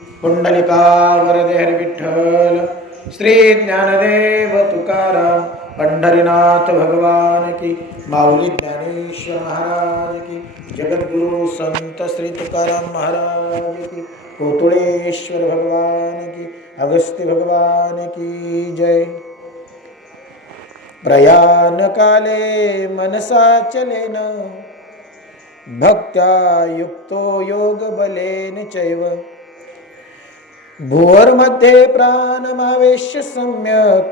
पुंडलिका वरदे हरी विठ्ठल, श्री ज्ञानदेव तुकाराम, पंढरीनाथ भगवान की, माऊली ज्ञानेश्वर महाराज की, जगद्गुरु संत श्री तुकाराम महाराज की, कोतुळेश्वर भगवान की, अगस्त्य भगवान की जय. प्रयाण काले मनसा चलेन, भक्त्या युक्तो योग बलेन चैव, भुवर्मध्ये प्राणमावेश्य सम्यक,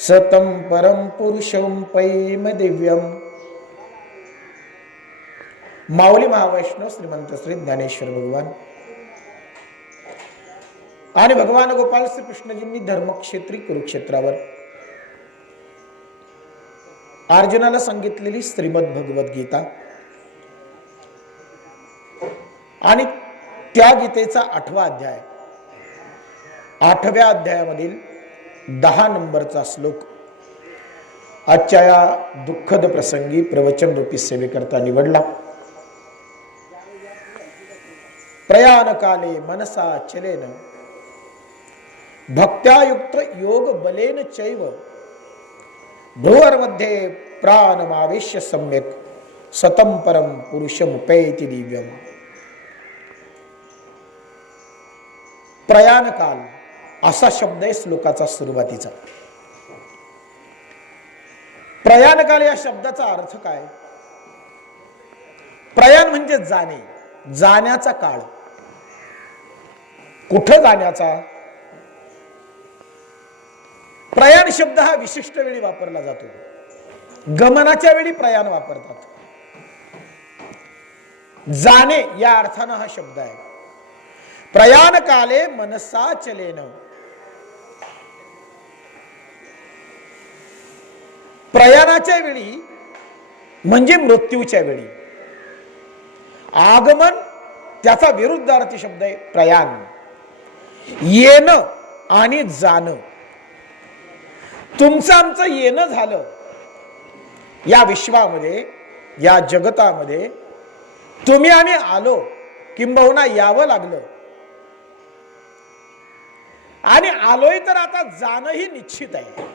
सतं परम पुरुषं पैम दिव्यम. माऊली महावैष्णव श्रीमंत श्री ज्ञानेश्वर भगवान आणि भगवान गोपाल श्री कृष्णजींनी धर्मक्षेत्री कुरुक्षेत्रावर अर्जुनाला सांगितलेली श्रीमद भगवत गीता आणि त्या गीतेचा 8वा अध्याय, 8व्या अध्यायामधील 10 नंबरचा श्लोक आजच्या या दुःखद प्रसंगी प्रवचन रूपी सेवेकरता निवडला. प्रयाण काले मनसा चलेन, भक्त्यायुक्त योग बलेन चैव, भ्रुवर्मध्ये प्राणमावेश्य सम्यक, सतं परम पुरुषमुपैति दिव्यम. प्रयाण काल असा शब्द आहे श्लोकाचा सुरुवातीचा. प्रयाण काल या शब्दाचा अर्थ काय? प्रयाण म्हणजे जाणे, जाण्याचा काळ. कुठं जाण्याचा? प्रयाण शब्द हा विशिष्ट वेळी वापरला जातो. गमनाच्या वेळी प्रयाण वापरतात. जाणे या अर्थानं हा शब्द आहे. प्रयाण काले मनसा चलेन, प्रयाणाच्या वेळी म्हणजे मृत्यूच्या वेळी. आगमन त्याचा विरुद्धार्थी शब्द आहे प्रयाण. येणं आणि जाणं. तुमचं आमचं येणं झालं या विश्वामध्ये, या जगतामध्ये. तुम्ही आम्ही आलो, किंबहुना यावं लागलं. आणि आलोय तर आता जाणंही निश्चित आहे.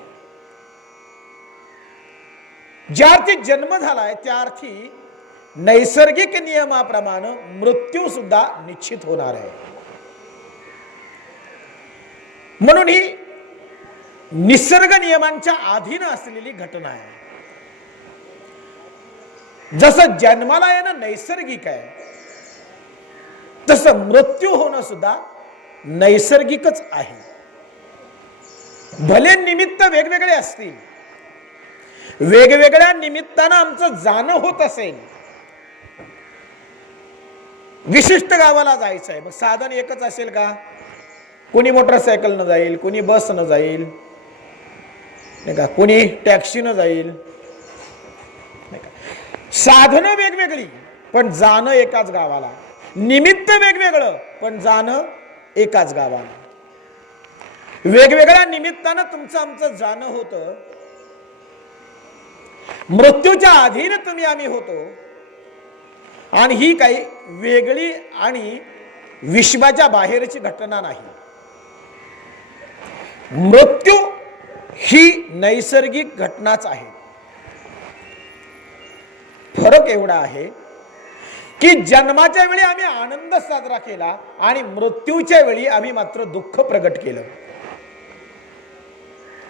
ज्या अर्थी जन्म झालाय त्या अर्थी नैसर्गिक नियमाप्रमाणे मृत्यू सुद्धा निश्चित होणार आहे. म्हणून ही निसर्ग नियमांच्या अधीन असलेली घटना आहे. जसं जन्माला येणं नैसर्गिक आहे, तसं मृत्यू होणं सुद्धा नैसर्गिकच आहे. भले निमित्त वेगवेगळे असतील, वेगवेगळ्या निमित्तानं आमचं जाणं होत असेल. विशिष्ट गावाला जायचं आहे, मग साधन एकच असेल का? कोणी मोटरसायकलनं जाईल, कोणी बसनं जाईल, नाही का, कोणी टॅक्सीनं जाईल. साधनं वेगवेगळी पण जाणं एकाच गावाला. निमित्त वेगवेगळं पण जाणं एकाच गावाला. वेगवेगळ्या निमित्तानं तुमचं आमचं जाणं होतं. मृत्यूच्या अधीन तुम्ही आम्ही होतो. आणि ही काही वेगळी आणि विश्वाच्या बाहेरची घटना नाही. मृत्यू ही नैसर्गिक घटनाच आहे. फरक एवढा आहे की जन्माच्या वेळी आम्ही आनंद साजरा केला आणि मृत्यूच्या वेळी आम्ही मात्र दुःख प्रगट केलं.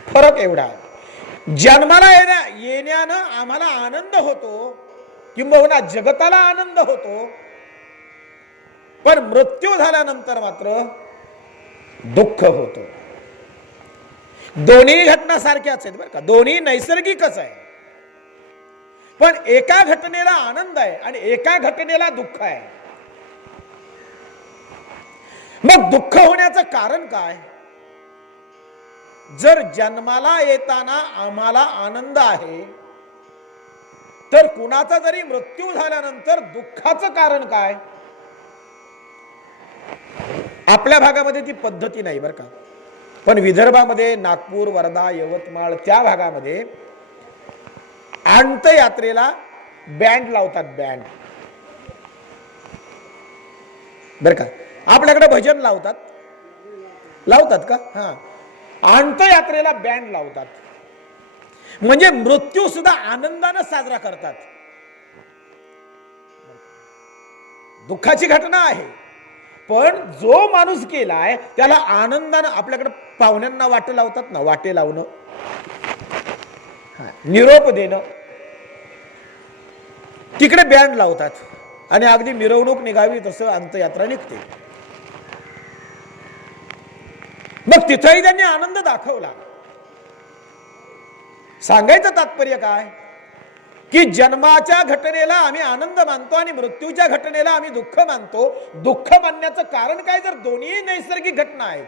फरक एवढा आहे. जन्माला येण्यानं आम्हाला आनंद होतो, किंबहुना जगताला आनंद होतो. पण मृत्यू झाल्यानंतर मात्र दुःख होतो. दोन्ही घटना सारख्याच आहेत बरं का. दोन्ही नैसर्गिकच आहे. पण एका घटनेला आनंद आहे आणि एका घटनेला दुःख आहे. मग दुःख होण्याचं कारण काय? जर जन्माला येताना आम्हाला आनंद आहे, तर कुणाचा जरी मृत्यू झाल्यानंतर दुःखाचं कारण काय? आपल्या भागामध्ये ती पद्धती नाही बरं का. पण विदर्भामध्ये, नागपूर, वर्धा, यवतमाळ त्या भागामध्ये अंत्ययात्रेला बँड लावतात. बँड बरं का. आपल्याकडे भजन लावतात, लावतात का? हा, अंत्ययात्रेला बँड लावतात, म्हणजे मृत्यू सुद्धा आनंदाने साजरा करतात. दुःखाची घटना आहे, पण जो माणूस केलाय त्याला आनंदानं, आपल्याकडे पाहुण्यांना वाटे लावतात ना, वाटे लावणं, निरोप देणं, तिकडे बँड लावतात आणि अगदी मिरवणूक निघावी तसं अंत्ययात्रा निघते. मग तिथेही त्यांनी आनंद दाखवला. सांगायचं तात्पर्य काय की जन्माच्या घटनेला आम्ही आनंद मानतो आणि मृत्यूच्या घटनेला आम्ही दुःख मानतो. दुःख मानण्याचं कारण काय? जर दोन्ही नैसर्गिक घटना आहेत,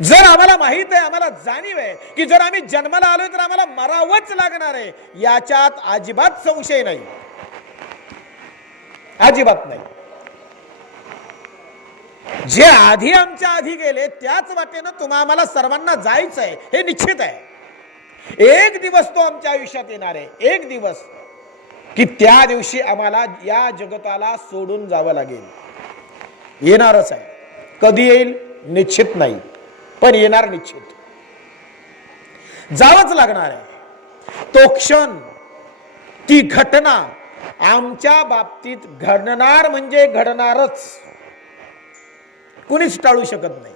जर आम्हाला माहित आहे, आम्हाला जाणीव आहे की जर आम्ही जन्माला आलोय तर आम्हाला मरावंच लागणार आहे, याच्यात अजिबात संशय नाही, अजिबात नाही. जे आधी आमच्या आधी गेले त्याच वाटेनं तुम्हाला सर्वांना जायचं आहे, हे निश्चित आहे. एक दिवस तो आमच्या आयुष्यात येणार आहे, एक दिवस की त्या दिवशी आम्हाला या जगताला सोडून जावं लागेल. येणारच आहे, कधी येईल निश्चित नाही, पण येणार निश्चित, जावंच लागणार आहे. तो क्षण, ती घटना आमच्या बाबतीत घडणार म्हणजे घडणारच, कुणीच टाळू शकत नाही.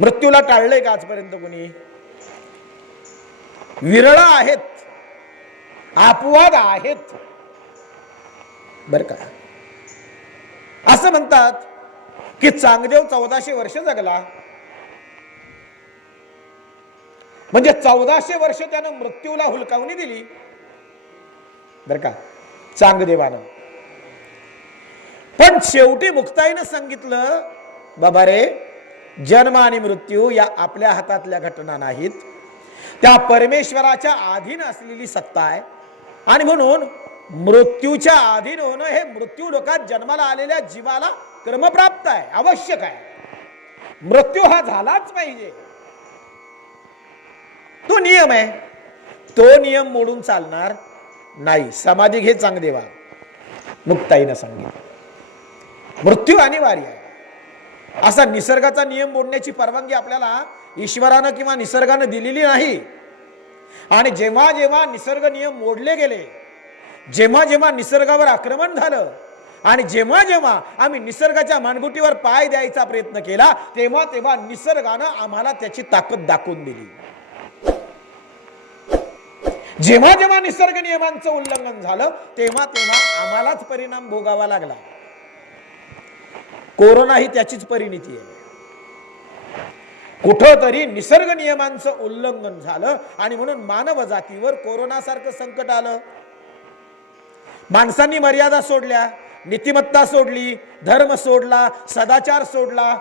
मृत्यूला टाळलंय का आजपर्यंत कुणी? विरळ आहेत, अपवाद आहेत बर का. असं म्हणतात की चांगदेव 1400 वर्ष जगला, म्हणजे 1400 वर्ष त्यानं मृत्यूला हुलकावणी दिली बर का चांगदेवानं. पण शेवटी मुक्ताईनं सांगितलं, बाबा रे, जन्म आणि मृत्यू या आपल्या हातातल्या घटना नाहीत, त्या परमेश्वराच्या अधीन असलेली सत्ता आहे. आणि म्हणून मृत्यूच्या अधीन होणं हे मृत्यू लोकात जन्माला आलेल्या जीवाला क्रमप्राप्त आहे, आवश्यक आहे. मृत्यू हा झालाच पाहिजे, तो नियम आहे, तो नियम मोडून चालणार नाही. समाधी घे चांगदेवा, मुक्ताईनं सांगितलं मृत्यू अनिवार्य आहे. असा निसर्गाचा नियम मोडण्याची परवानगी आपल्याला ईश्वरानं किंवा निसर्गानं दिलेली नाही. आणि जेव्हा जेव्हा निसर्ग नियम मोडले गेले, जेव्हा जेव्हा निसर्गावर आक्रमण झालं आणि जेव्हा जेव्हा आम्ही निसर्गाच्या मानगुटीवर पाय द्यायचा प्रयत्न केला, तेव्हा तेव्हा निसर्गानं आम्हाला त्याची ताकद दाखवून दिली. जेव्हा जेव्हा निसर्ग नियमांचं उल्लंघन झालं तेव्हा तेव्हा आम्हालाच परिणाम भोगावा लागला. कोरोना ही त्याचीच परिणिती आहे. कुठंतरी निसर्ग नियमांचं उल्लंघन झालं आणि म्हणून मानव जातीवर कोरोनासारखं संकट आलं. माणसांनी मर्यादा सोडल्या, नीतिमत्ता सोडली, धर्म सोडला, सदाचार सोडला,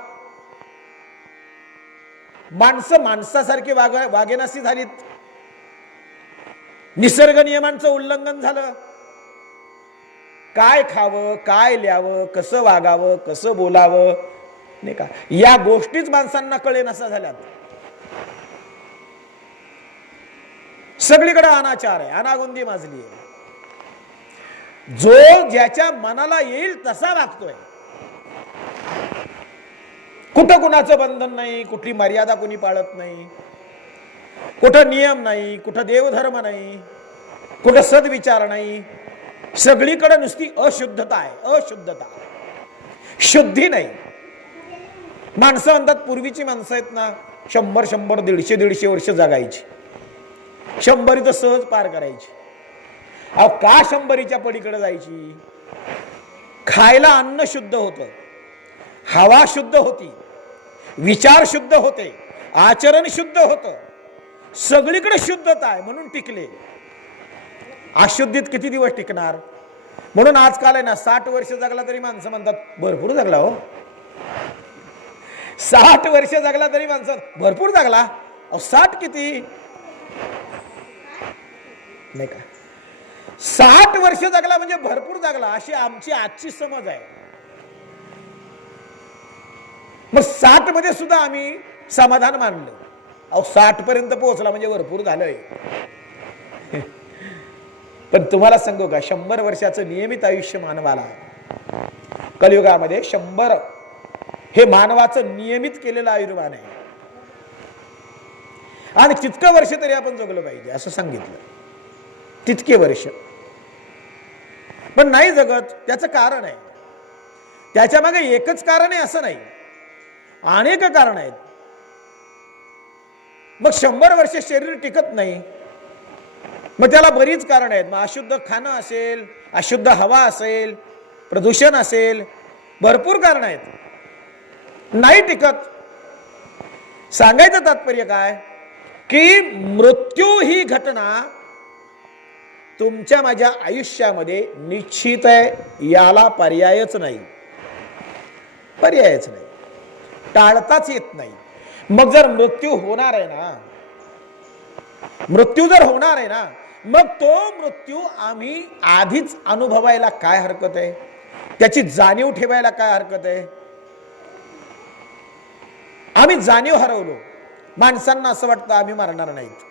माणसं माणसासारखी वागेनासी झालीत. निसर्ग नियमांचं उल्लंघन झालं. काय खावं, काय ल्यावं, कसं वागावं, कसं बोलावं, नाही का, या गोष्टीच माणसांना कळेनासा झाल्यात. सगळीकडे अनाचार आहे, अनागोंदी माजली आहे. जो ज्याच्या मनाला येईल तसा वागतोय. कुठं कुणाचं बंधन नाही, कुठली मर्यादा कुणी पाळत नाही, कुठं नियम नाही, कुठं देवधर्म नाही, कुठं सद्विचार नाही. सगळीकडे नुसती अशुद्धता आहे, अशुद्धता, शुद्धी नाही. माणसं म्हणतात, पूर्वीची माणसं आहेत ना 100, 100, 150 वर्ष जगायची, 100 तर सहज पार करायची. अहो का 100च्या पलीकडे जायची? खायला अन्न शुद्ध होतं, हवा शुद्ध होती, विचार शुद्ध होते, आचरण शुद्ध होतं, सगळीकडे शुद्धता आहे म्हणून टिकले. अशुद्धीत किती दिवस टिकणार? म्हणून आजकाल आहे ना 60 वर्ष जगला तरी माणसं म्हणतात भरपूर जगला. हो 60 वर्ष जगला तरी माणसं भरपूर जगला. 60 किती नाही का, 60 वर्ष जगला म्हणजे भरपूर जगला, अशी आमची आजची समज आहे. मग 60 मध्ये सुद्धा आम्ही समाधान मानलं. अहो 60 पर्यंत पोहोचला म्हणजे भरपूर झालंय. पण तुम्हाला सांगू का, 100 वर्षाचं नियमित आयुष्य मानवाला कलियुगामध्ये 100 हे मानवाचं नियमित केलेलं आयुर्मान आहे. आणि तितकं वर्ष तरी आपण जगलं पाहिजे असं सांगितलं, तितके वर्ष. पण नाही जगत, त्याचं कारण आहे. त्याच्या मागे एकच कारण आहे असं नाही, अनेक कारण आहेत. मग 100 वर्ष शरीर टिकत नाही, मग त्याला बरीच कारण आहेत. मग अशुद्ध खाणं असेल, अशुद्ध हवा असेल, प्रदूषण असेल, भरपूर कारण आहेत, नाही टिकत. सांगायचं तात्पर्य काय की मृत्यू ही घटना तुमच्या माझ्या आयुष्यामध्ये निश्चित आहे, याला पर्यायच नाही, पर्यायच नाही, टाळताच येत नाही. मग जर मृत्यू होणार आहे ना, मृत्यू जर होणार आहे ना, मग तो मृत्यू आम्ही आधीच अनुभवायला काय हरकत आहे, त्याची जाणीव ठेवायला काय हरकत आहे. आम्ही जाणीव हरवलो. माणसांना असं वाटतं आम्ही मरणार नाहीत.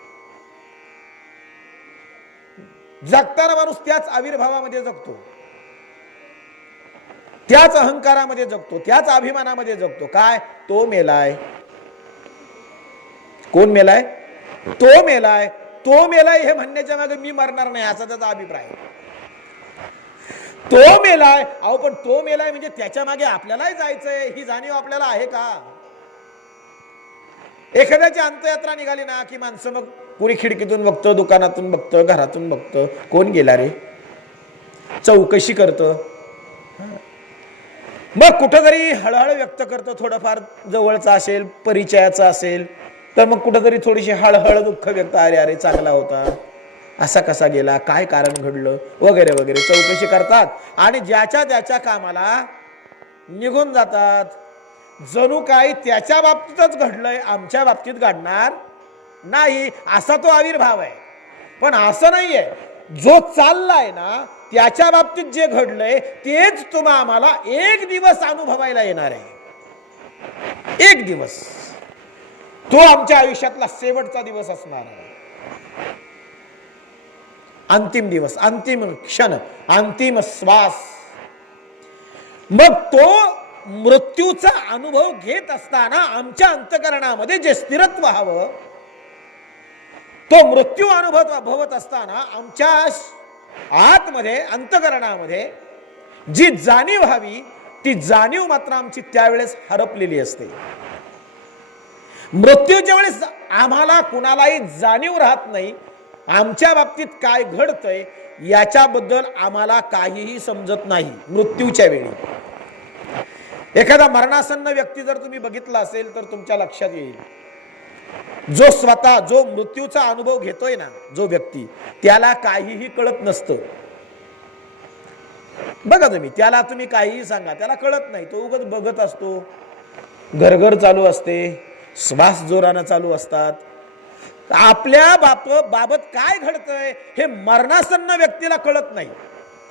जगताना माणूस त्याच आविर्भावामध्ये जगतो, त्याच अहंकारामध्ये जगतो, त्याच अभिमानामध्ये जगतो. काय तो मेलाय, कोण मेलाय, तो मेलाय, तो मेलाय हे म्हणण्याच्या मागे मी मरणार नाही असा त्याचा अभिप्राय. तो मेलाय, अहो पण तो मेलाय म्हणजे त्याच्या मागे आपल्यालाही जायचंय ही जाणीव आपल्याला आहे का. एखाद्याची अंत्ययात्रा निघाली ना की माणसं मग पुरी खिडकीतून बघतं, दुकानातून बघतं, घरातून बघतं, कोण गेला रे, चौकशी करतं. मग कुठंतरी हळहळ व्यक्त करतं, थोडंफार जवळचा असेल, परिचयाचा असेल तर मग कुठंतरी थोडीशी हळहळ दुःख व्यक्त, अरे अरे चांगला होता, असा कसा गेला, काय कारण घडलं वगैरे वगैरे चौकशी करतात आणि ज्याच्या त्याच्या कामाला निघून जातात. जणू काही त्याच्या बाबतीतच घडलंय, आमच्या बाबतीत घडणार नाही असा तो आविर्भाव आहे. पण असं नाहीये, जो चाललाय ना त्याच्या बाबतीत जे घडलंय तेच तुम्हा आम्हाला एक दिवस अनुभवायला येणार आहे. एक दिवस तो आमच्या आयुष्यातला शेवटचा दिवस असणार आहे. अंतिम दिवस, अंतिम क्षण, अंतिम श्वास. मग तो मृत्यूचा अनुभव घेत असताना आमच्या अंतःकरणामध्ये जे स्थिरत्व हवं, तो मृत्यू अनुभवत असताना आमच्या आतमध्ये अंतःकरणामध्ये जी जाणीव हवी ती जाणीव मात्र आमची त्यावेळेस हरपलेली असते. मृत्यूच्या वेळेस आम्हाला कुणालाही जाणीव राहत नाही आमच्या बाबतीत काय घडतंय, याच्याबद्दल आम्हाला काहीही समजत नाही. मृत्यूच्या वेळी एखादा मरणासन्न व्यक्ती जर तुम्ही बघितला असेल तर तुमच्या लक्षात येईल, जो स्वतः जो मृत्यूचा अनुभव घेतोय ना जो व्यक्ती, त्याला काहीही कळत नसतं. बघा तुम्ही, त्याला तुम्ही काहीही सांगा त्याला कळत नाही, तो उगाच बघत असतो. घरघर चालू असते, श्वास जोरानं चालू असतात. आपल्या बाबत काय घडतंय हे मरणासन्न व्यक्तीला कळत नाही.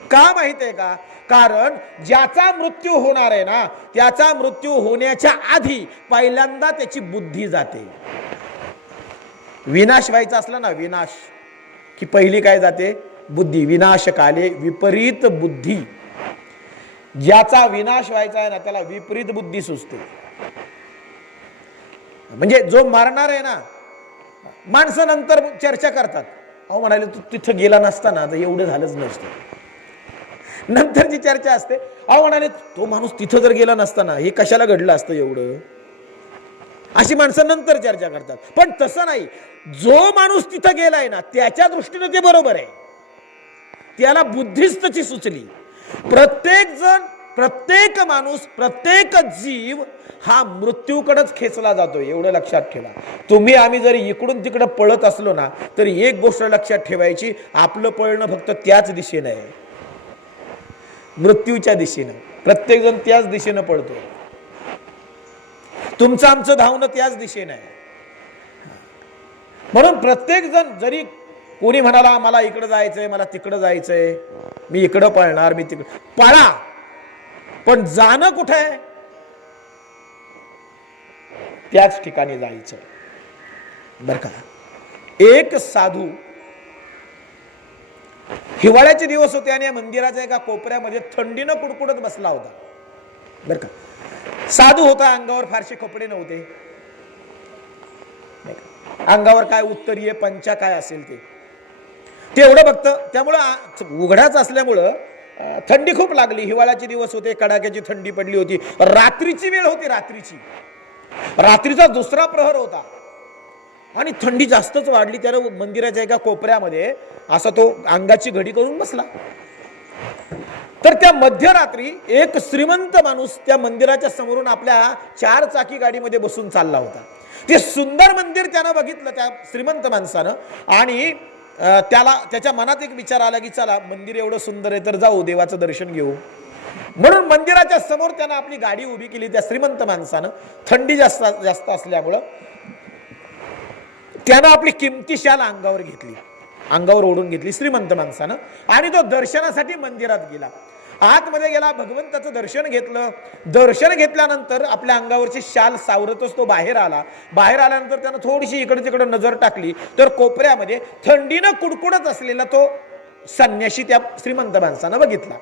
का माहित आहे का, कारण ज्याचा मृत्यू होणार आहे ना त्याचा मृत्यू होण्याच्या आधी पहिल्यांदा त्याची बुद्धी जाते. विनाश व्हायचा असला ना, विनाश की पहिली काय जाते, बुद्धी. विनाश काले विपरीत बुद्धी. ज्याचा विनाश व्हायचा आहे ना त्याला विपरीत बुद्धी सुचते. म्हणजे जो मरणार आहे ना, माणसं नंतर चर्चा करतात, अहो म्हणाले तू तिथं गेला नसता ना तर एवढं झालंच नसतं. नंतरची चर्चा असते, अहो म्हणाले तो माणूस तिथं जर गेला नसता ना हे कशाला घडलं असतं एवढं. अशी माणसं नंतर चर्चा करतात. पण तसं नाही, जो माणूस तिथं गेलाय ना त्याच्या दृष्टीने ते बरोबर आहे, त्याला बुद्धीच तशी सुचली. प्रत्येक जण, प्रत्येक माणूस, प्रत्येक जीव हा मृत्यूकडेच खेचला जातो. एवढं लक्षात ठेवा. तुम्ही आम्ही जरी इकडून तिकडं पळत असलो ना तरी एक गोष्ट लक्षात ठेवायची, आपलं पळणं फक्त त्याच दिशेने आहे, मृत्यूच्या दिशेनं. प्रत्येक जण त्याच दिशेनं पळतो. तुमचं आमचं धावणं त्याच दिशेनं आहे. म्हणून प्रत्येक जण, जरी कोणी म्हणाला मला इकडं जायचंय, मला तिकडं जायचंय, मी इकडं पळणार, मी तिकडं, पळा, पण जाणं कुठे आहे, त्याच ठिकाणी जायचं. बर का. एक साधू, हिवाळ्याचे दिवस होते आणि या मंदिराच्या एका कोपऱ्यामध्ये थंडीनं कुडकुडत बसला होता. बर का. साधू होता, अंगावर फारसे कपडे नव्हते, अंगावर काय उत्तरीय पंचा काय असेल ते एवढं बघतं. त्यामुळं उघडाच असल्यामुळं थंडी खूप लागली. हिवाळ्याचे दिवस होते, कडाक्याची थंडी पडली होती, रात्रीची वेळ होती, रात्रीचा दुसरा प्रहर होता आणि थंडी जास्तच वाढली. त्यानं मंदिराच्या एका कोपऱ्यामध्ये असा तो अंगाची घडी करून बसला. तर त्या मध्यरात्री एक श्रीमंत माणूस त्या मंदिराच्या समोरून आपल्या 4 चाकी गाडीमध्ये बसून चालला होता. ते सुंदर मंदिर त्यानं बघितलं त्या श्रीमंत माणसानं आणि त्याच्या मनात एक विचार आला की चला मंदिर एवढं सुंदर आहे तर जाऊ देवाचं दर्शन घेऊ. म्हणून मंदिराच्या समोर त्यानं आपली गाडी उभी केली. त्या श्रीमंत माणसानं थंडी जास्त असल्यामुळं त्यानं आपली किमती शाल अंगावर ओढून घेतली श्रीमंत माणसानं आणि तो दर्शनासाठी मंदिरात गेला. आतमध्ये गेला, भगवंताचं दर्शन घेतलं. दर्शन घेतल्यानंतर आपल्या अंगावरची शाल सावरतच तो बाहेर आल्यानंतर त्यानं थोडीशी इकडे तिकडे नजर टाकली तर कोपऱ्यामध्ये थंडीनं कुडकुडत असलेला तो संन्यासी त्या श्रीमंत माणसानं बघितला.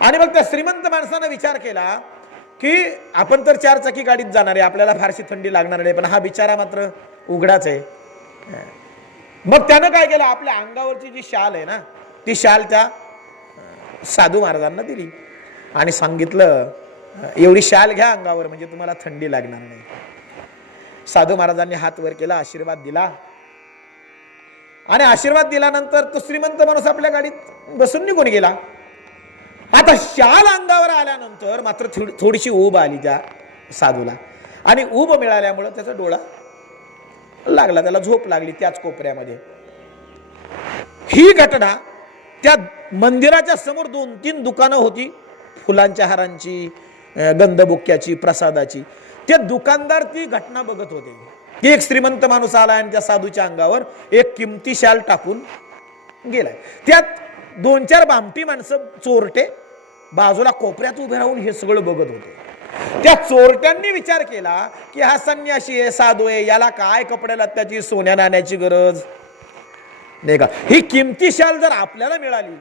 आणि मग त्या श्रीमंत माणसानं विचार केला की आपण तर 4 चाकी गाडीत जाणार आहे, आपल्याला फारशी थंडी लागणार नाही, पण हा बिचारा मात्र उघडाच आहे. मग त्यानं काय केलं, आपल्या अंगावरची जी शाल आहे ना ती शाल त्या साधू महाराजांना दिली आणि सांगितलं एवढी शाल घ्या अंगावर म्हणजे तुम्हाला थंडी लागणार नाही. साधू महाराजांनी हात वर केला, आशीर्वाद दिला आणि आशीर्वाद दिल्यानंतर तो श्रीमंत माणूस आपल्या गाडीत बसून निघून गेला. आता शाल अंगावर आल्यानंतर मात्र थोडीशी ऊब आली त्या साधूला आणि ऊब मिळाल्यामुळे त्याचा डोळा लागला, त्याला झोप लागली त्याच कोपऱ्यामध्ये. ही घटना त्या मंदिराच्या समोर 2-3 दुकानं होती, फुलांच्या हारांची, गंधबुक्याची, प्रसादाची. ते दुकानदार ती घटना बघत होते की एक श्रीमंत माणूस आला आणि त्या साधूच्या अंगावर एक किमती शाल टाकून गेलाय. त्यात 2-4 भामटी माणसं चोरटे बाजूला कोपऱ्यात उभे राहून हे सगळं बघत होते. त्या चोरट्यांनी विचार केला की हा संन्यासी आहे, साधू आहे, याला काय कपड्याला त्याची सोन्या नाण्याची गरज नाही का. ही किमती शाल जर आपल्याला मिळाली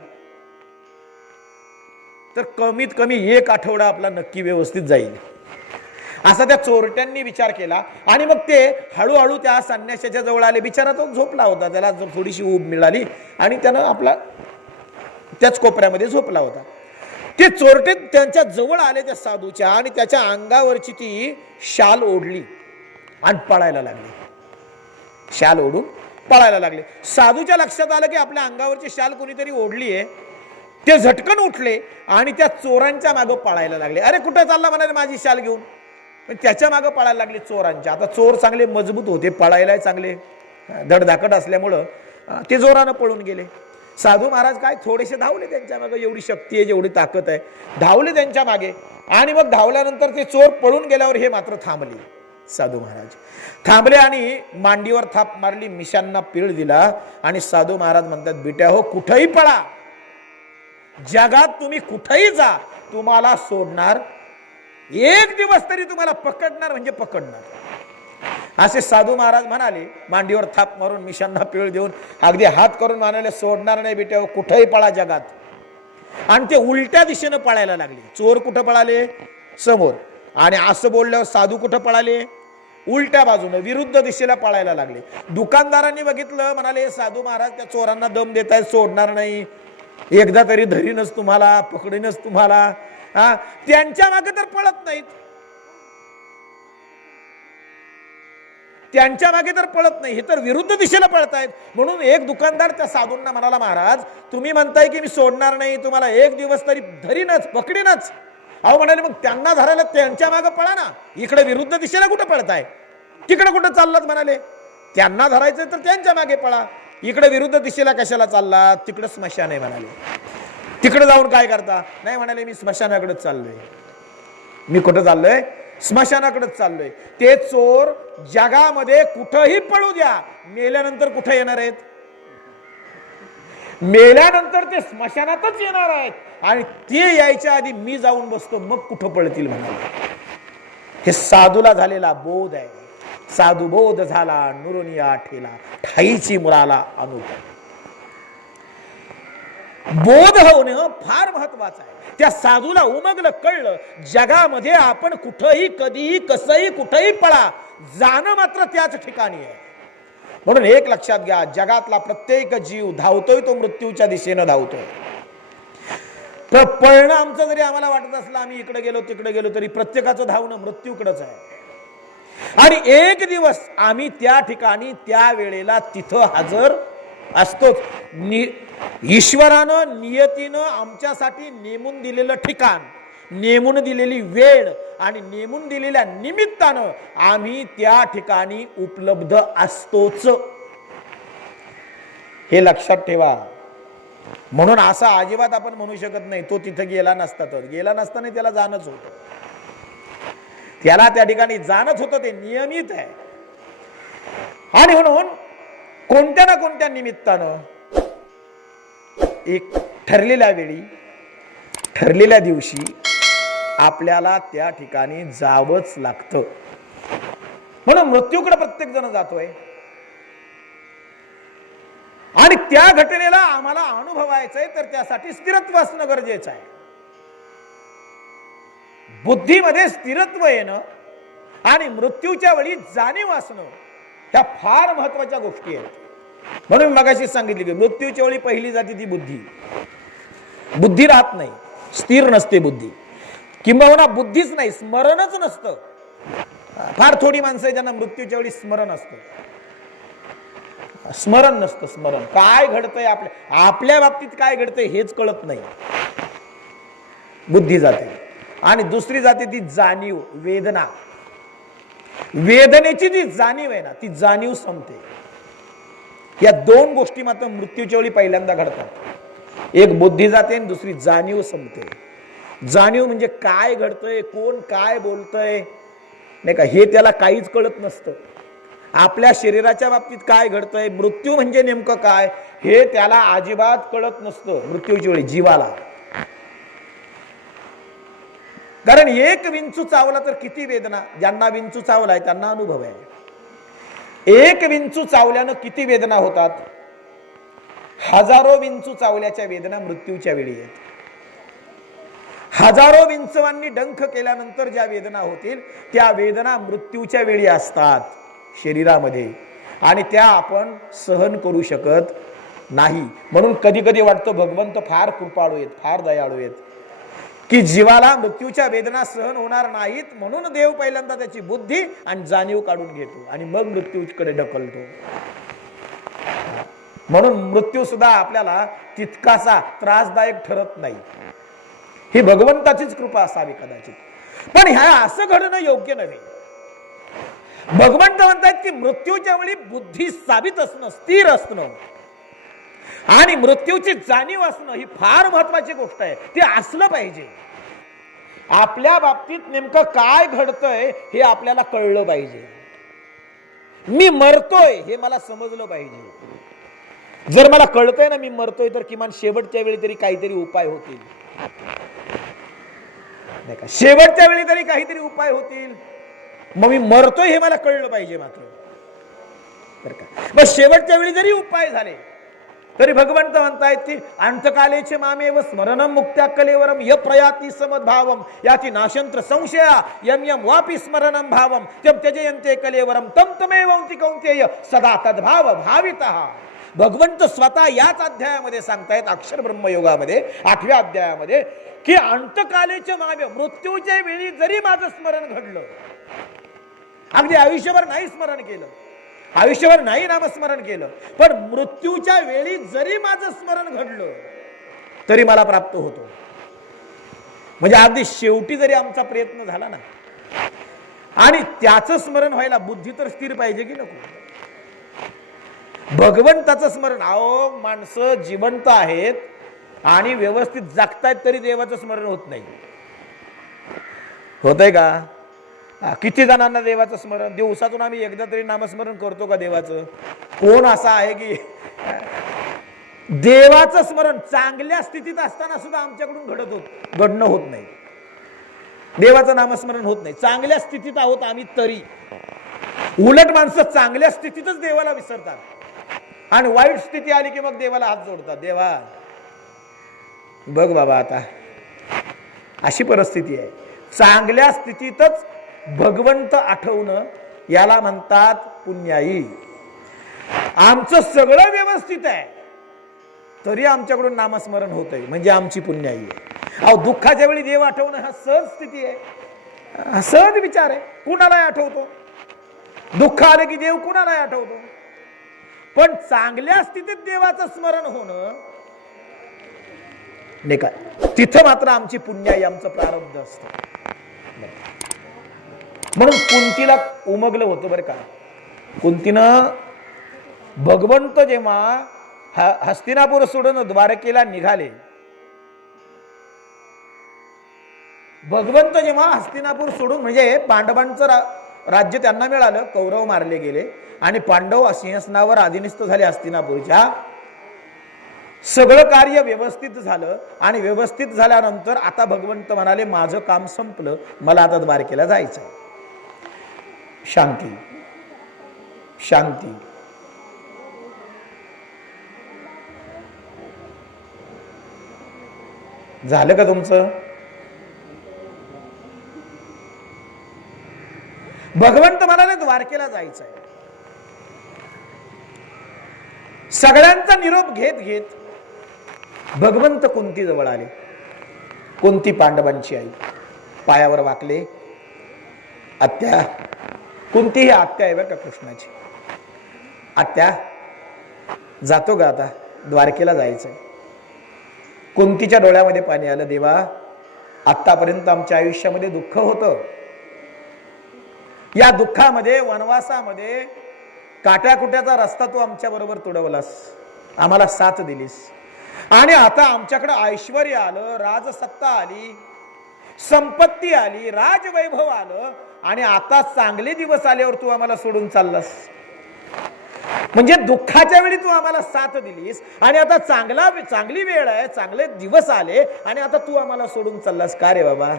तर कमीत कमी 1 आठवडा आपला नक्की व्यवस्थित जाईल असा त्या चोरट्यांनी विचार केला. आणि मग ते हळूहळू त्या संन्याशाच्या जवळ आले. बिचारा तो झोपला होता, त्याला थोडीशी ऊब मिळाली आणि त्यानं आपला त्याच कोपऱ्यामध्ये झोपला होता. ते चोरटे त्यांच्या जवळ आले त्या साधूच्या आणि त्याच्या अंगावरची ती शाल ओढली आणि पळायला लागले. शाल ओढून पळायला लागले. साधूच्या लक्षात आलं की आपल्या अंगावरची शाल कोणीतरी ओढली आहे. ते झटकन उठले आणि त्या चोरांच्या मागे पळायला लागले. अरे कुठे चालला म्हणाले माझी शाल घेऊन. त्याच्या मागे पळायला लागले चोरांच्या. आता चोर चांगले मजबूत होते, पळायला चांगले धडधाकट असल्यामुळं ते जोरानं पळून गेले. साधू महाराज काय थोडेसे धावले त्यांच्या मागे, एवढी शक्ती आहे, जेवढी ताकद आहे, धावले त्यांच्या मागे. आणि मग धावल्यानंतर ते चोर पळून गेल्यावर हे मात्र थांबले. साधू महाराज थांबले आणि मांडीवर थाप मारली, मिशांना पीळ दिला आणि साधू महाराज म्हणतात बेटा हो कुठेही पळा, जगात तुम्ही कुठेही जा, तुम्हाला सोडणार, 1 दिवस तरी तुम्हाला पकडणार म्हणजे पकडणार. असे साधू महाराज म्हणाले, मांडीवर थाप मारून मिशांना पीळ देऊन अगदी हात करून म्हणाले सोडणार नाही बेटा, कुठेही पळा जगात. आणि ते उलट्या दिशेनं पळायला लागले. चोर कुठं पळाले, समोर. आणि असं बोलल्यावर साधू कुठं पळाले, उलट्या बाजूने विरुद्ध दिशेला पळायला लागले. दुकानदारांनी बघितलं, म्हणाले साधू महाराज त्या चोरांना दम देत आहेत, सोडणार नाही, एकदा तरी धरीनच तुम्हाला, पकडीनच तुम्हाला. त्यांच्या मागे तर पळत नाहीत, त्यांच्या मागे तर पळत नाही, हे तर विरुद्ध दिशेला पळतायत. म्हणून एक दुकानदार त्या साधूंना म्हणाला महाराज तुम्ही म्हणताय की मी सोडणार नाही, तुम्हाला 1 दिवस तरी धरीनच, पकडीनच. अहो म्हणाले मग त्यांना धरायला त्यांच्या मागे पळा ना, इकडे विरुद्ध दिशेला कुठं पळताय, तिकडे कुठं चाललात. म्हणाले त्यांना धरायचं तर त्यांच्या मागे पळा, इकडे विरुद्ध दिशेला कशाला चालला, तिकडे स्मशान आहे. म्हणाले तिकडे जाऊन काय करता. नाही म्हणाले मी स्मशानाकडेच चाललोय. मी कुठं चाललोय, स्मशानाकडेच चाललोय. ते चोर जगामध्ये कुठंही पळू द्या, मेल्यानंतर कुठं येणार आहेत, मेल्यानंतर ते स्मशानातच येणार आहेत आणि ते यायच्या आधी मी जाऊन बसतो, मग कुठं पळतील. म्हणाले हे साधूला झालेला बोध आहे. साधू बोध झाला नुरुनिया ठेला, ठाईची मुराला अनुभव. बोध होणं फार महत्वाचं आहे. त्या साधूला उमगलं, कळलं, जगामध्ये आपण कुठंही कधीही कसंही कुठंही पळा, जाणं मात्र त्याच ठिकाणी आहे. म्हणून एक लक्षात घ्या, जगातला प्रत्येक जीव धावतोय तो मृत्यूच्या दिशेनं धावतोय. तर पळणं आमचं जरी आम्हाला वाटत असलं आम्ही इकडे गेलो तिकडे गेलो तरी प्रत्येकाचं धावणं मृत्यूकडेच आहे. आणि एक दिवस आम्ही त्या ठिकाणी त्या वेळेला तिथं हजर असतोच. ईश्वरानं नियतीनं आमच्यासाठी नेमून दिलेलं ठिकाण, नेमून दिलेली वेळ आणि नेमून दिलेल्या निमित्तानं आम्ही त्या ठिकाणी उपलब्ध असतोच, हे लक्षात ठेवा. म्हणून असं अजिबात आपण म्हणू शकत नाही तो तिथे गेला नसता, तर गेला नसताना त्याला जाणंच होतं, त्याला त्या ठिकाणी जाणंच होतं, ते नियमित आहे. आणि म्हणून कोणत्या ना कोणत्या निमित्तानं एक ठरलेल्या वेळी ठरलेल्या दिवशी आपल्याला त्या ठिकाणी जावंच लागतं. म्हणून मृत्यूकडे प्रत्येक जण जातोय आणि त्या घटनेला आम्हाला अनुभवायचंय, तर त्यासाठी स्थिरत्व असणं गरजेचं आहे. बुद्धीमध्ये स्थिरत्व येणं आणि मृत्यूच्या वेळी जाणीव असणं, ह्या फार महत्वाच्या गोष्टी आहेत. म्हणून मगाशी सांगितले की मृत्यूच्या वेळी पहिली जाती ती बुद्धी. बुद्धी राहत नाही, स्थिर नसते बुद्धी, किंबहुना बुद्धीच नाही, स्मरणच नसतं. फार थोडी माणसं आहे ज्यांना मृत्यूच्या वेळी स्मरण असतं. स्मरण नसतं. स्मरण काय घडतंय आपल्या बाबतीत काय घडतंय हेच कळत नाही, बुद्धी जाते. आणि दुसरी जाते ती जाणीव, वेदना. वेदनेची जी जाणीव आहे ना, ती जाणीव संपते. या दोन गोष्टी मात्र मृत्यूच्या वेळी पहिल्यांदा घडतात. एक बुद्धी जाते आणि दुसरी जाणीव संपते. जाणीव म्हणजे काय घडतंय, कोण काय बोलतंय नाही का, हे त्याला काहीच कळत नसतं. आपल्या शरीराच्या बाबतीत काय घडतंय, मृत्यू म्हणजे नेमकं काय, हे त्याला अजिबात कळत नसतं मृत्यूच्या वेळी जीवाला. कारण एक विंचू चावला तर किती वेदना, ज्यांना विंचू चावलाय त्यांना अनुभव आहे. एक विंचू चावल्यानं किती वेदना होतात. हजारो विंचू चावल्याच्या वेदना मृत्यूच्या वेळी आहेत. हजारो विंचवांनी डंख केल्यानंतर ज्या वेदना होतील त्या वेदना मृत्यूच्या वेळी असतात शरीरामध्ये, आणि त्या आपण सहन करू शकत नाही. म्हणून कधी कधी वाटतं भगवंत फार कृपाळू आहेत, फार दयाळू आहेत, की जीवाला मृत्यूच्या वेदना सहन होणार नाहीत, म्हणून देव पहिल्यांदा त्याची बुद्धी आणि जाणीव काढून घेतो आणि मग मृत्यूकडे ढकलतो. म्हणून मृत्यू सुद्धा आपल्याला तितकासा त्रासदायक ठरत नाही. ही भगवंताचीच कृपा असावी कदाचित, पण ह्या असं घडणं योग्य नव्हे. भगवंत म्हणतात की मृत्यूच्या वेळी बुद्धी साबित असणं, स्थिर असणं आणि मृत्यूची जाणीव असणं ही फार महत्वाची गोष्ट आहे. ते असलं पाहिजे. आपल्या बाबतीत नेमकं काय घडतंय हे आपल्याला कळलं पाहिजे. मी मरतोय हे मला समजलं पाहिजे. जर मला कळतंय ना मी मरतोय, तर किमान शेवटच्या वेळी तरी काहीतरी उपाय होतील, नाही का, शेवटच्या वेळी तरी काहीतरी उपाय होतील. मग मी मरतोय हे मला कळलं पाहिजे मात्र, बरं का. मग शेवटच्या वेळी जरी उपाय झाले तरी भगवंत म्हणतायत की अंतकालेचे मामेव स्मरणम मुक्त्या कलेवरम य प्रयाती समद्भावम याती नाशंत्र संशया यम यम वापी स्मरणम भावम त्यम त्यजयन्ते कलेवरम तम तमेवंति कौंतेय सदा तद्भाव भावितः. भगवंत स्वतः याच अध्यायामध्ये सांगतायत, अक्षर ब्रह्मयोगामध्ये 8व्या अध्यायामध्ये, की अंतकालेचे मामेव, मृत्यूच्या वेळी जरी माझं स्मरण घडलं, अगदी आयुष्यभर नाही स्मरण केलं, आयुष्यभर नाही नामस्मरण केलं, पण मृत्यूच्या वेळी जरी माझं स्मरण घडलं तरी मला प्राप्त होतो. म्हणजे अगदी शेवटी जरी आमचा प्रयत्न झाला ना, आणि त्याचं स्मरण व्हायला बुद्धी तर स्थिर पाहिजे की नको. भगवंताचं स्मरण, अहो माणसं जिवंत आहेत आणि व्यवस्थित जगतायत तरी देवाचं स्मरण होत नाही. होतंय का? किती जणांना देवाचं स्मरण, दिवसातून आम्ही एकदा तरी नामस्मरण करतो का देवाचं? कोण असा आहे की देवाचं स्मरण चांगल्या स्थितीत असताना सुद्धा आमच्याकडून घडणं होत नाही. देवाचं नामस्मरण होत नाही. चांगल्या स्थितीत आहोत आम्ही तरी. उलट माणसं चांगल्या स्थितीतच देवाला विसरतात आणि वाईट स्थिती आली की मग देवाला हात जोडतात. देवा बघ बाबा, आता अशी परिस्थिती आहे. चांगल्या स्थितीतच भगवंत आठवणं याला म्हणतात पुण्याई. आमचं सगळं व्यवस्थित आहे तरी आमच्याकडून नामस्मरण होतंय म्हणजे आमची पुण्याई आहे. अहो, दुःखाच्या वेळी देव आठवणं हा सहज स्थिती आहे, हा सहज विचार आहे. कुणालाही आठवतो. दुःख आले की देव कुणालाही आठवतो. पण चांगल्या स्थितीत देवाचं स्मरण होणं नाही का, तिथं मात्र आमची पुण्याई, आमचं प्रारब्ध असतं. म्हणून कुंतीला उमगलं होतं बरं का. कुंतीनं भगवंत जेव्हा हस्तिनापूर सोडून द्वारकेला निघाले, भगवंत जेव्हा हस्तिनापूर सोडून, म्हणजे पांडवांचं राज्य त्यांना मिळालं, कौरव मारले गेले आणि पांडव सिंहासनावर अधिनिस्थ झाले हस्तिनापूरच्या. सगळं कार्य व्यवस्थित झालं आणि व्यवस्थित झाल्यानंतर आता भगवंत म्हणाले माझं काम संपलं, मला आता द्वारकेला जायचं. शांती शांती. झालं का तुमचं? भगवंत म्हणाले द्वारकेला जायचंय. सगळ्यांचा निरोप घेत घेत भगवंत कुंती जवळ आले. कुंती पांडवांची आई. पायावर वाकले. आत्या, कुंती ही आत्या आहे बरं का कृष्णाची. आत्या, जातो का आता? द्वारकेला जायचंय. कुंतीच्या डोळ्यामध्ये पाणी आलं. देवा, आतापर्यंत आमच्या आयुष्यामध्ये दुःख होतं. या दुःखामध्ये, वनवासामध्ये काट्याकुट्याचा रस्ता तू आमच्या बरोबर तुडवलास, आम्हाला साथ दिलीस. आणि आता आमच्याकडे ऐश्वर्य आलं, राजसत्ता आली, संपत्ती आली, राजवैभव आलं आणि आता चांगले दिवस आल्यावर तू आम्हाला सोडून चाललास. म्हणजे दुःखाच्या वेळी तू आम्हाला साथ दिलीस आणि आता चांगली वेळ आहे, चांगले दिवस आले आणि आता तू आम्हाला सोडून चाललास. का रे बाबा,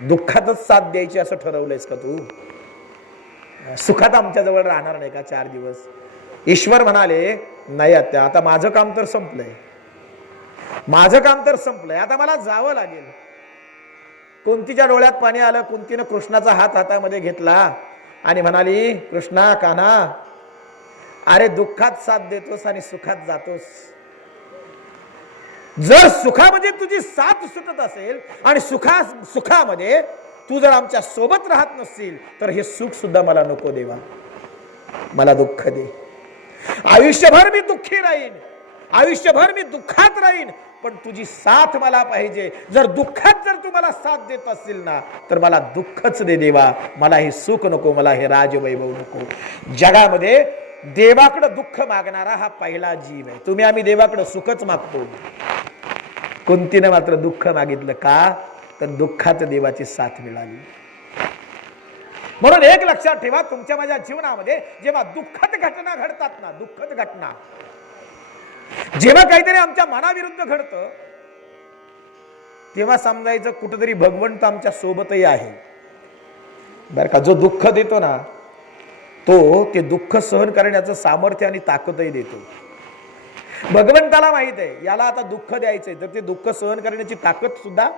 दुःखातच साथ द्यायची असं ठरवलंयस का तू? सुखात आमच्या जवळ राहणार नाही का 4 दिवस? ईश्वर म्हणाले नाही आत्या, आता माझं काम तर संपलंय, माझं काम तर संपलंय, आता मला जावं लागेल. कुंतीच्या डोळ्यात पाणी आलं. कुंतीनं कृष्णाचा हात हातामध्ये घेतला आणि म्हणाली, कृष्णा, कान्हा, अरे दुःखात साथ देतोस आणि सुखात जातोस. जर सुखामध्ये तुझी साथ सुटत असेल आणि सुखामध्ये तू जर आमच्या सोबत राहत नसशील तर हे सुख सुद्धा मला नको देवा, मला दुःख दे. आयुष्यभर मी दुःखी राहीन, आयुष्यभर मी दुःखात राहीन, पण तुझी साथ मला पाहिजे. जर दुःखात जर तू मला साथ देत असशील ना तर मला दुःखच दे देवा, मला हे सुख नको, मला हे राजवैभव नको. जगामध्ये देवाकडे दुःख मागणारा हा पहिला जीव आहे. तुम्ही आम्ही देवाकडे सुखच मागतो. कुंतीने मात्र दुःख मागितलं. का? तर दुःखात देवाची साथ मिळाली. म्हणून एक लक्षात ठेवा, तुमच्या माझ्या जीवनामध्ये जेव्हा दुःखद घटना घडतात ना, दुःखद घटना, जेव्हा काहीतरी आमच्या मनाविरुद्ध घडतं, तेव्हा समजायचं कुठेतरी भगवंत आमच्या सोबतही आहे बरं का. जो दुःख देतो ना तो ते दुःख सहन करण्याचं सामर्थ्य आणि ताकदही देतो. भगवंताला माहित आहे याला आता दुःख द्यायचंय, तर ते दुःख सहन करण्याची ताकद सुद्धा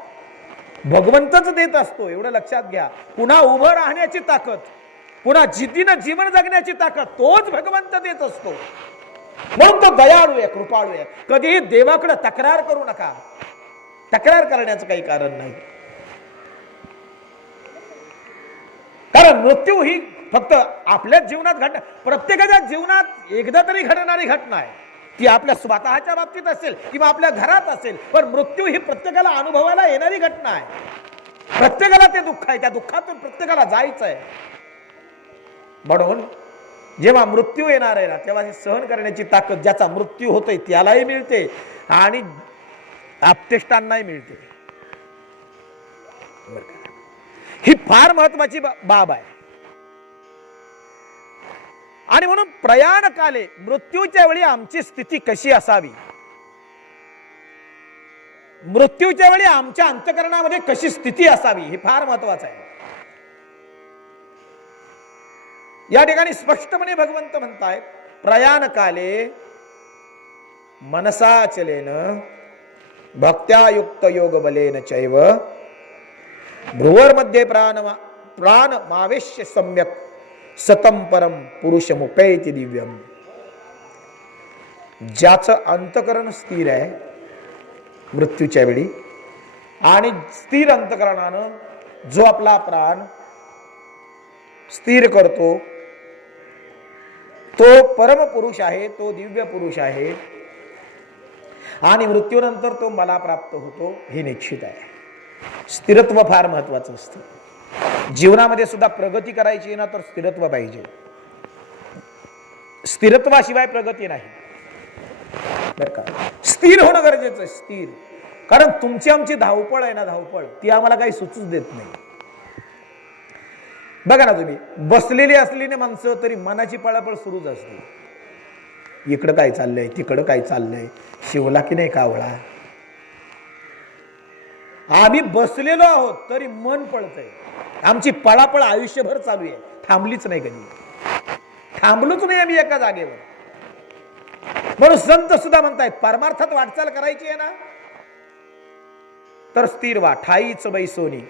भगवंतच देत असतो, एवढं लक्षात घ्या. पुन्हा उभं राहण्याची ताकद, पुन्हा जिद्दीनं जीवन जगण्याची ताकद तोच भगवंत देत असतो. म्हणून तो दयाळू आहे, कृपाळू आहे. कधीही देवाकडे तक्रार करू नका. तक्रार करण्याचं काही कारण नाही. कारण मृत्यू ही फक्त आपल्याच जीवनात घडणार, प्रत्येकाच्या जीवनात एकदा तरी घडणारी घटना आहे. ती आपल्या स्वतःच्या बाबतीत असेल किंवा आपल्या घरात असेल, पण मृत्यू ही प्रत्येकाला अनुभवायला येणारी घटना आहे. प्रत्येकाला ते दुःख आहे, त्या दुःखातून प्रत्येकाला जायचं आहे. म्हणून जेव्हा मृत्यू येणार आहे ना तेव्हा सहन करण्याची ताकद ज्याचा मृत्यू होतोय त्यालाही मिळते आणि आप्तेष्टांनाही मिळते. ही फार महत्वाची बाब आहे. आणि म्हणून प्रयाण काले, मृत्यूच्या वेळी आमची स्थिती कशी असावी, मृत्यूच्या वेळी आमच्या अंतःकरणामध्ये कशी स्थिती असावी, हे फार महत्वाचं आहे. या ठिकाणी स्पष्टपणे भगवंत म्हणतायत, प्रयाण काले मनसाचलेन भक्त्या युक्त योग बलेन चैव भ्रुवर मध्ये प्राण मावेश्य सम्यक सतम परम पुरुषमुपैति दिव्यम. ज्याचं अंतकरण स्थिर आहे मृत्यूच्या वेळी आणि स्थिर अंतकरणानं जो आपला प्राण स्थिर करतो तो परम पुरुष आहे, तो दिव्य पुरुष आहे आणि मृत्यूनंतर तो मला प्राप्त होतो हे निश्चित आहे. स्थिरत्व फार महत्वाचं असतं. जीवनामध्ये सुद्धा प्रगती करायची ना तर स्थिरत्व पाहिजे. स्थिरत्वाशिवाय प्रगती नाही बरं का. स्थिर होणं गरजेचं आहे, स्थिर. कारण तुमची आमची धावपळ आहे ना, धावपळ ती आम्हाला काही सुचूच देत नाही. बघा ना तुम्ही, बसलेली असली ना माणसं तरी मनाची पळापळ सुरूच असते. इकडं काय चाललंय, तिकडं काय चाललंय, शिवला की नाही कावळा. आम्ही बसलेलो आहोत तरी मन पळतंय. आमची पळापळ आयुष्यभर चालू आहे, थांबलीच नाही, कधी थांबलोच नाही आम्ही एका जागेवर. म्हणून संत सुद्धा म्हणतायत परमार्थात वाटचाल करायची आहे ना तर स्थिर व्हा. ठाईच बैसोनी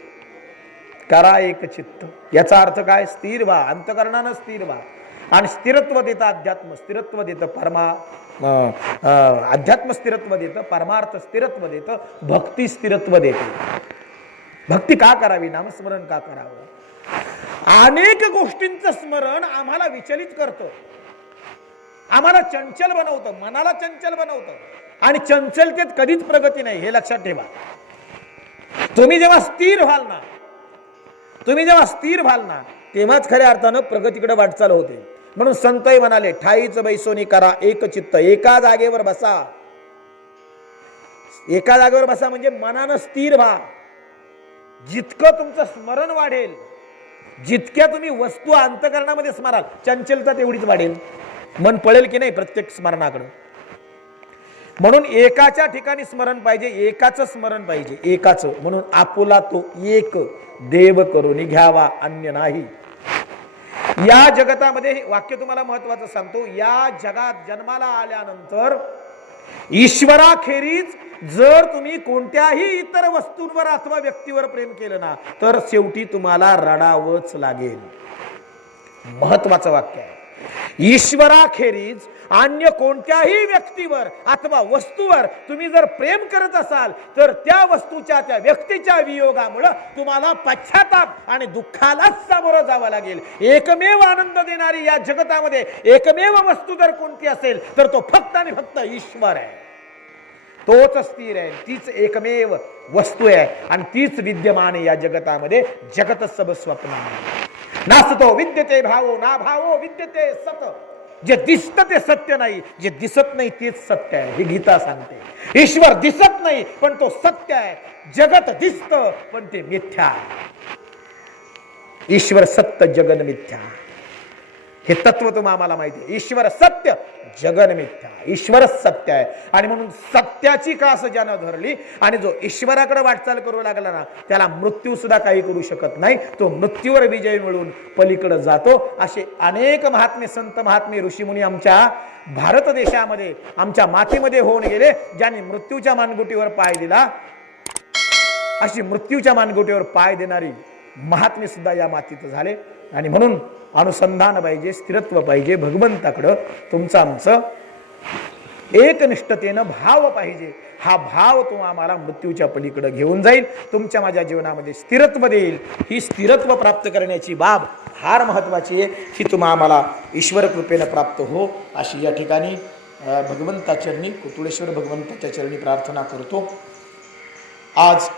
करा एक चित्त. याचा अर्थ काय? स्थिर व्हा, अंतकरणानं स्थिर व्हा. आणि स्थिरत्व देतं अध्यात्म, स्थिरत्व देतं अध्यात्म स्थिरत्व देतं, परमार्थ स्थिरत्व देतं, भक्ती स्थिरत्व देते. भक्ती का करावी, नामस्मरण का करावं? अनेक गोष्टींचं स्मरण आम्हाला विचलित करतं, आम्हाला चंचल बनवतं, मनाला चंचल बनवतं. आणि चंचलतेत कधीच प्रगती नाही, हे लक्षात ठेवा. तुम्ही जेव्हा स्थिर व्हाल ना, तुम्ही जेव्हा स्थिर व्हाल ना तेव्हाच खऱ्या अर्थानं प्रगतीकडे वाटचाल होते. म्हणून संतही म्हणाले ठाईच बैसोनी करा एक चित्त. एका जागेवर बसा. एका जागेवर बसा म्हणजे मनानं स्थिर व्हा. जितकं तुमचं स्मरण वाढेल, जितक्या तुम्ही वस्तू अंतकरणामध्ये स्मराल, चंचलता तेवढीच वाढेल. मन पळेल की नाही प्रत्येक स्मरणाकडे. म्हणून एकाच्या ठिकाणी स्मरण पाहिजे, एकाचं स्मरण पाहिजे, एकाचं. म्हणून आपुला तो एक देव करून घ्यावा अन्य नाही. या जगतामध्ये वाक्य तुम्हाला महत्वाचं सांगतो. या जगात जन्माला आल्यानंतर ईश्वराखेरीज जर तुम्ही कोणत्याही इतर वस्तूंवर अथवा व्यक्तीवर प्रेम केलं ना तर शेवटी तुम्हाला रडावंच लागेल. महत्वाचं वाक्य आहे. ईश्वराखेरीज अन्य कोणत्याही व्यक्तीवर अथवा वस्तूवर तुम्ही जर प्रेम करत असाल तर त्या वस्तूच्या, त्या व्यक्तीच्या वियोगामुळे तुम्हाला पश्चाताप आणि दुःखालाच सामोरं जावं लागेल. एकमेव आनंद देणारी या जगतामध्ये एकमेव वस्तू जर कोणती असेल तर तो फक्त आणि फक्त ईश्वर आहे. तोच स्थिर आहे, तीच एकमेव वस्तू आहे आणि तीच विद्यमान आहे या जगतामध्ये. जगत सब स्वप्न नासतो विद्यते भावो ना भावो विद्यते सत. जे दिसतं ते सत्य नाही, जे दिसत नाही तेच सत्य आहे, ही गीता सांगते. ईश्वर दिसत नाही पण तो सत्य आहे. जगत दिसतं पण ते मिथ्या आहे. ईश्वर सत्य जगन मिथ्या, हे तत्व तुम्हाला आम्हाला माहिती आहे. ईश्वर सत्य जगन मिथ्या. ईश्वरच सत्य आहे. आणि म्हणून सत्याची कास ज्यानं धरली आणि जो ईश्वराकडे वाटचाल करू लागला ना त्याला मृत्यू सुद्धा काही करू शकत नाही. तो मृत्यूवर विजय मिळून पलीकडे जातो. असे अनेक महात्मे, संत महात्मे, ऋषीमुनी आमच्या भारत देशामध्ये, आमच्या मातीमध्ये होऊन गेले. ज्यांनी मृत्यूच्या मानगुटीवर पाय दिला, अशी मृत्यूच्या मानगुटीवर पाय देणारी महात्मे सुद्धा या मातीत झाले. आणि म्हणून अनुसंधान पाहिजे, स्थिरत्व पाहिजे भगवंताकडं. तुमचं आमचं एकनिष्ठतेनं भाव पाहिजे. हा भाव तुम्हाला आम्हाला मृत्यूच्या पलीकडे घेऊन जाईल, तुमच्या माझ्या जीवनामध्ये स्थिरत्व देईल. ही स्थिरत्व प्राप्त करण्याची बाब फार महत्वाची आहे. ही तुम्हाला आम्हाला ईश्वर कृपेनं प्राप्त हो अशी या ठिकाणी भगवंताचरणी, कुतुळेश्वर भगवंताच्या चरणी प्रार्थना करतो. आज